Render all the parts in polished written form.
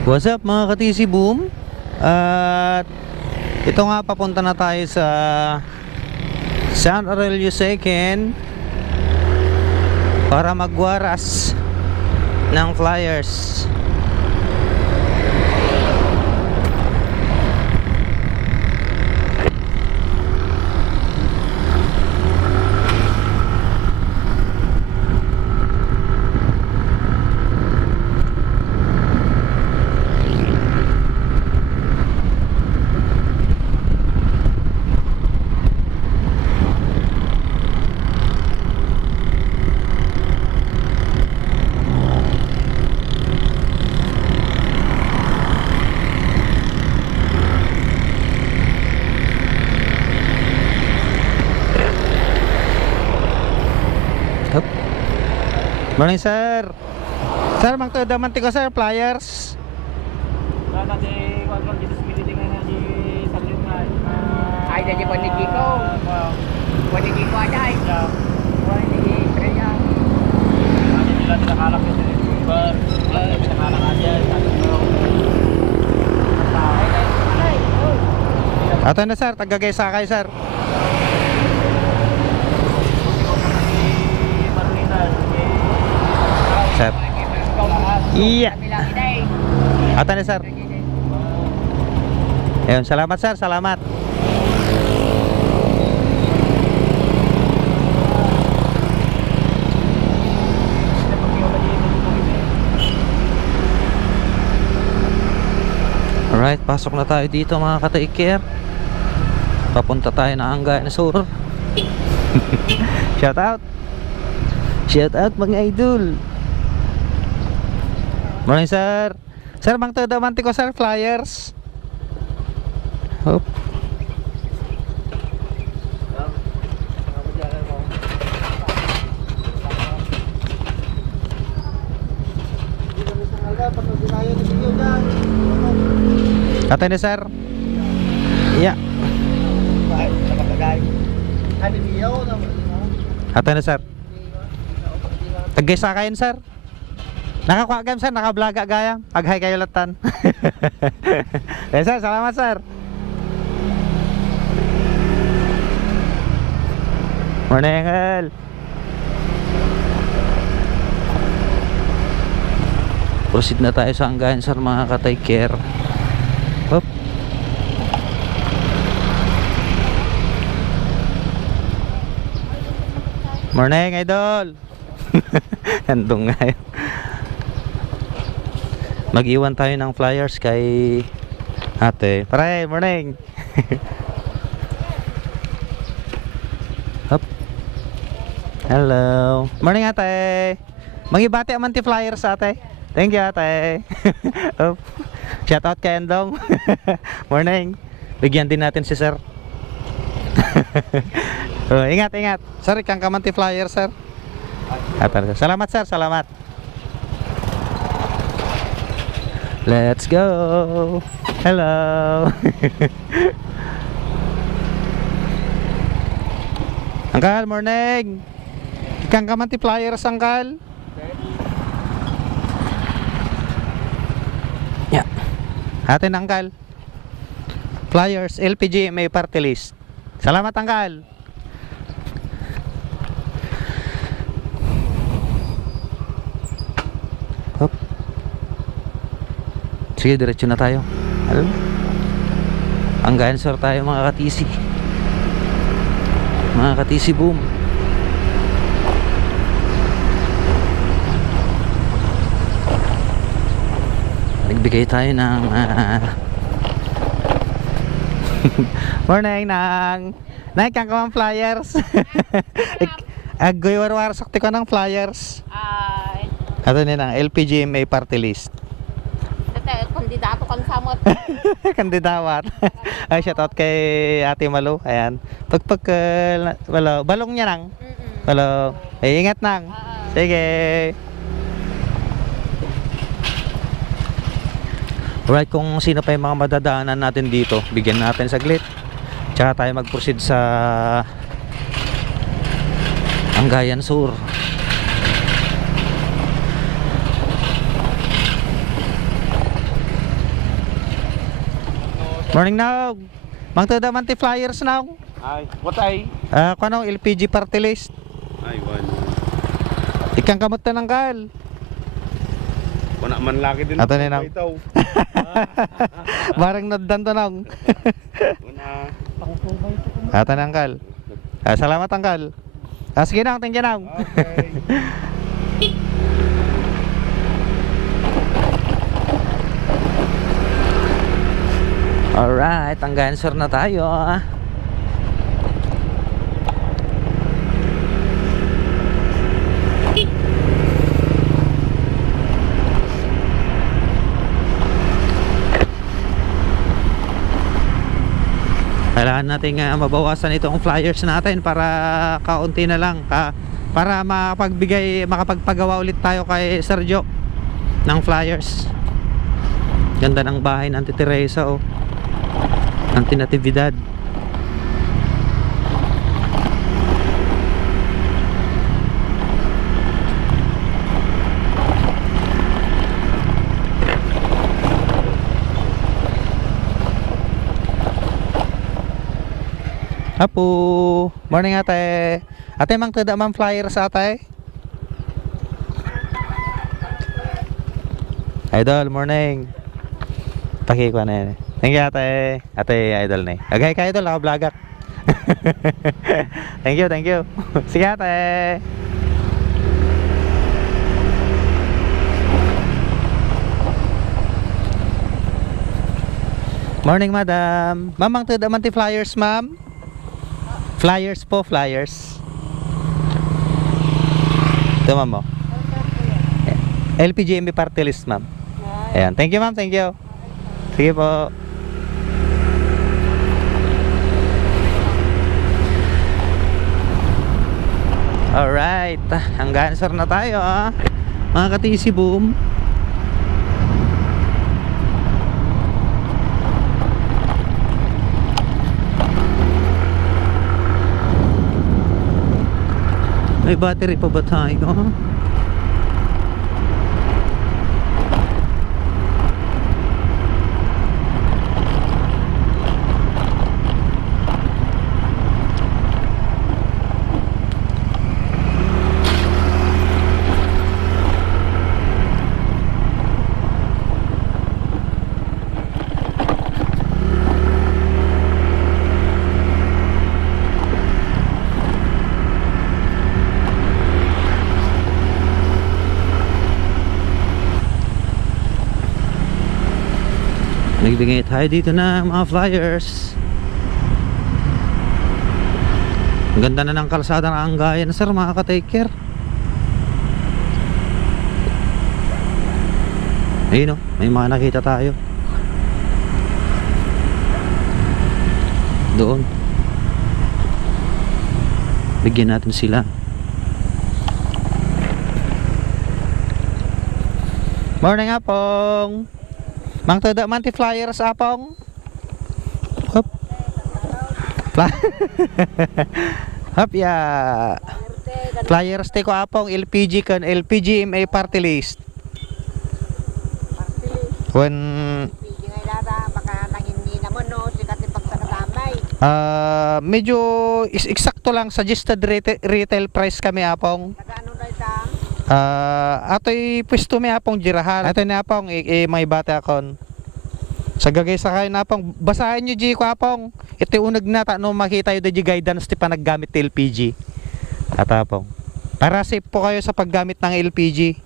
What's up mga ka-TC Boom? At ito nga, papunta na tayo sa San Aurelio 2nd para magwaras ng flyers. Morning sir. Sir, magtudamanti ko sir, flyers. Sana di kontrol dito sa militi nga di salit nga. Ay, dali po ni Kiko. Po ni Kiko aja ay. Po ni Treya. Hindi nila nakakalak yung silver. Nakakalak aja. Ato na sir, tagagay sakay sir. Sir. Iya. Ato na sir. Ayun, salamat sir, salamat. Alright, pasok na tayo dito mga ka-take care. Papunta tayo na Anggayan Sur. Shout out. Shout out mga idol. Morning sir. Sir, magtudamanti ko sir, flyers. Hop. Atay na sir. Iya. Atay na sir. Tagay sakayin sir. Nakakuha gam sir, nakablaga gayang. Pag-hi kayo latan. Eh sir, salamat sir. Morning Angel. Proceed na tayo sa Anggayan sir mga ka-take care. Hop. Morning idol. Handong nga yun. Mag-iwan tayo ng flyers kay ate. Pare, morning. Hop. Hello. Morning ate. Mag-ibati aman ti flyers ate. Thank you ate. Hop. Shout out kay Endong. Morning. Bigyan din natin si sir. Oh, ingat, ingat. Sir, ikang kamanti flyer sir. Salamat sir, salamat. Let's go. Hello. Angkal, morning. Ikang kamanti flyers angkal. Yeah. Atin angkal. Flyers, LPG, may party list. Salamat angkal. Hop. Sige, diretso na tayo. Anggayan sir tayo mga ka-TC. Mga ka-TC Boom. Nagbigay tayo ng morning nang naikang kamang flyers. Agoy warwar sakti ko ng flyers. Ato nila LPGMA party list. Kandidato kan samot. Kandidawat. Ay, shout out kay Ate Malu. Ayan. Pagpag balong niya nang. Balo. Ay, ingat nang. Sige. Alright, kung sino pa yung mga madadaanan natin dito, bigyan natin saglit. Tsaka tayo mag-proceed sa Anggayan Sur. Morning now. Mang tada man ti flyers now. Ay, what ay? Kano LPG party list. Ay, wano. Ikang kamot ta ng kal. Wala man laki din. Ato na, Ito. Barang naddan to nang. Wala. Ata ng kal. Salamat angkal. Sige nang, thank you nang. Okay. Alright, ang answer na tayo. Kailangan natin mabawasan itong flyers natin para kaunti na lang para makapagpagawa ulit tayo kay Sergio ng flyers. Ganda ng bahay ng Auntie Teresa, oh. Auntie Natividad. Apo, morning ate. Ate mang tada man flyers ate. Idol, morning. Paki ko na. Thank you ate. Ate idol na. Agay ka idol, ako vlogger. Thank you, thank you. Sige ate. Morning madam. Mamang tada man ti flyers ma'am. Flyers po, flyers. Ito ma'am mo. LPGMB party list ma'am. Ayan, thank you ma'am, thank you. Sige po. Alright, hanggang answer na tayo mga ka-TC Boom. May battery pa ba tayo? Nagbigay tayo dito na mga flyers. Ang ganda na ng kalsada ng Anggayan sir, mga ka-take care. Ayun o, may mga nakita tayo doon. Bigyan natin sila. Morning apong. Mang tada man ti flyers apong. Hop. Hop ya. Flyers ti ko apong LPG kan LPGMA party list. When medyo eksakto lang, suggested retail price kami apong. Ato'y pwesto may apong jirahan. Ato na apong may bata akon. Sa gagay sa kayo na apong basahin nyo di ko apong. Ito unag na no makita yung di guidance ti panaggamit ng LPG. At apong para safe po kayo sa paggamit ng LPG.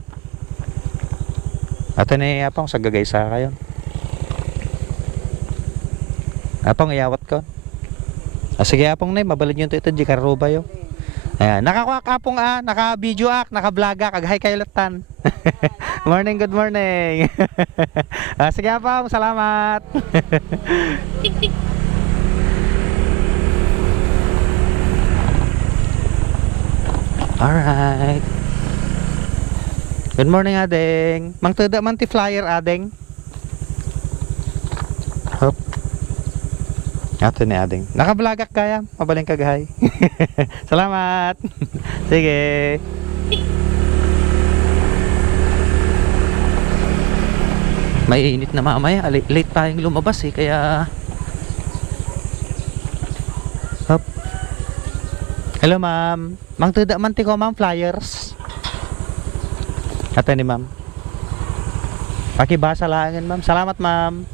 Ato na apong sa gagay sa kayo. Apong iyawat ko. Sige apong na mabalid nyo ito di karuba yo. Ayan, nakakuak apong naka-video naka-vlog kaghay kayo latan. Morning, good morning. Sige apong, salamat. Alright. Good morning adeng. Mang tada man ti flyer adeng. Hop. Ato ni ading. Naka-vlogak kaya, mabaling kagahay. Salamat. Sige. May init na mamaya. Late tayong lumabas kaya Hello ma'am. Mang tuda man ti ko ma'am flyers. Ate ni ma'am. Pakibasa langin ma'am. Salamat ma'am.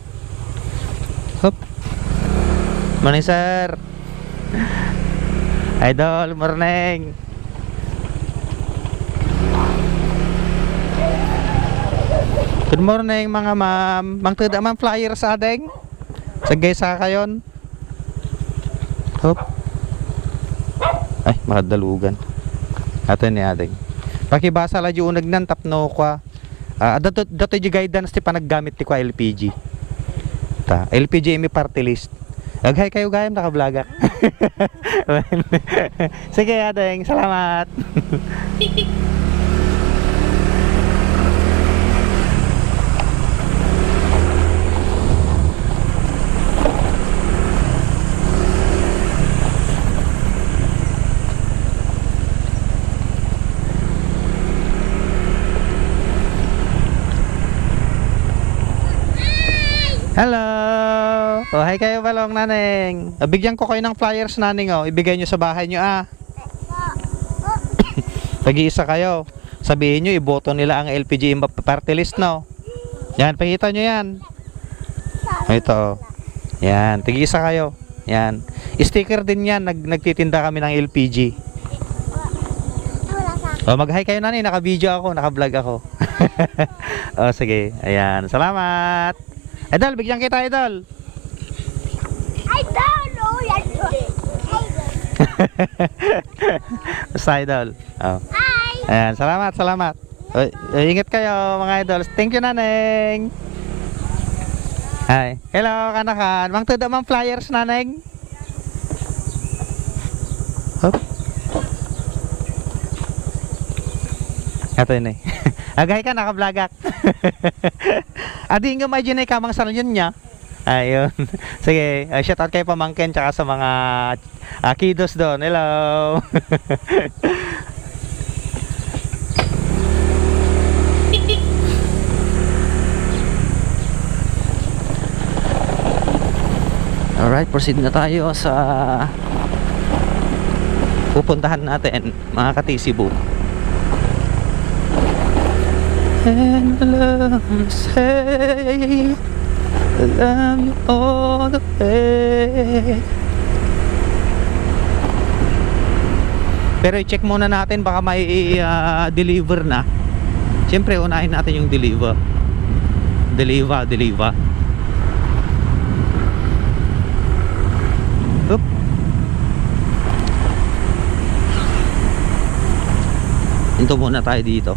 Hop. Morning sir. Idol, morning. Good morning mga ma'am. Mang tuda ma'am flyers adeng. Sagay sa kayon. Hop. Ay, makadalugan. Ato ni adeng. Pakibasa la yung nagnan tapno kwa. Dato yung guidance ti panaggamit ti kwa LPG. Ta, LPG mi party list. Aghay kayo gayam naka-vlogak. Sige adeng, salamat. Hello! Oh, hi kayo balong naneng. Bigyan ko kayo ng flyers naneng oh. Ibigay nyo sa bahay nyo ah. Pag-iisa kayo. Sabihin nyo, iboto nila ang LPG party list no. Yan, pakita nyo yan. Ito oh. Yan, tig-isa kayo. Yan. Sticker din yan, nagtitinda kami ng LPG. Oh, mag-hi kayo naneng, naka-video ako, naka-vlog ako. Oh, sige. Ayan, salamat. Idol, bigyan kita idol. Idol! Oh, yan. Basta idol. Oh. Hi! Ayan, salamat, salamat. Ingat kayo mga idol. Thank you naneng. Hi. Hello kanakan. Mang tuda mang flyers naneng. Hop. Ato yun eh. Agay ka naka-vlogak. Adi nga imagine ka mang salyon niya. Ayun. Sige, shout out kay pamangkin tsaka sa mga kiddos doon. Hello. Alright, proceed na tayo sa pupuntahan natin, mga katisibo. And I love you, say I love you all the way. Pero i-check muna natin, baka may deliver na. Siyempre unahin natin yung deliver. Deliver. Oop. Hinto muna tayo dito.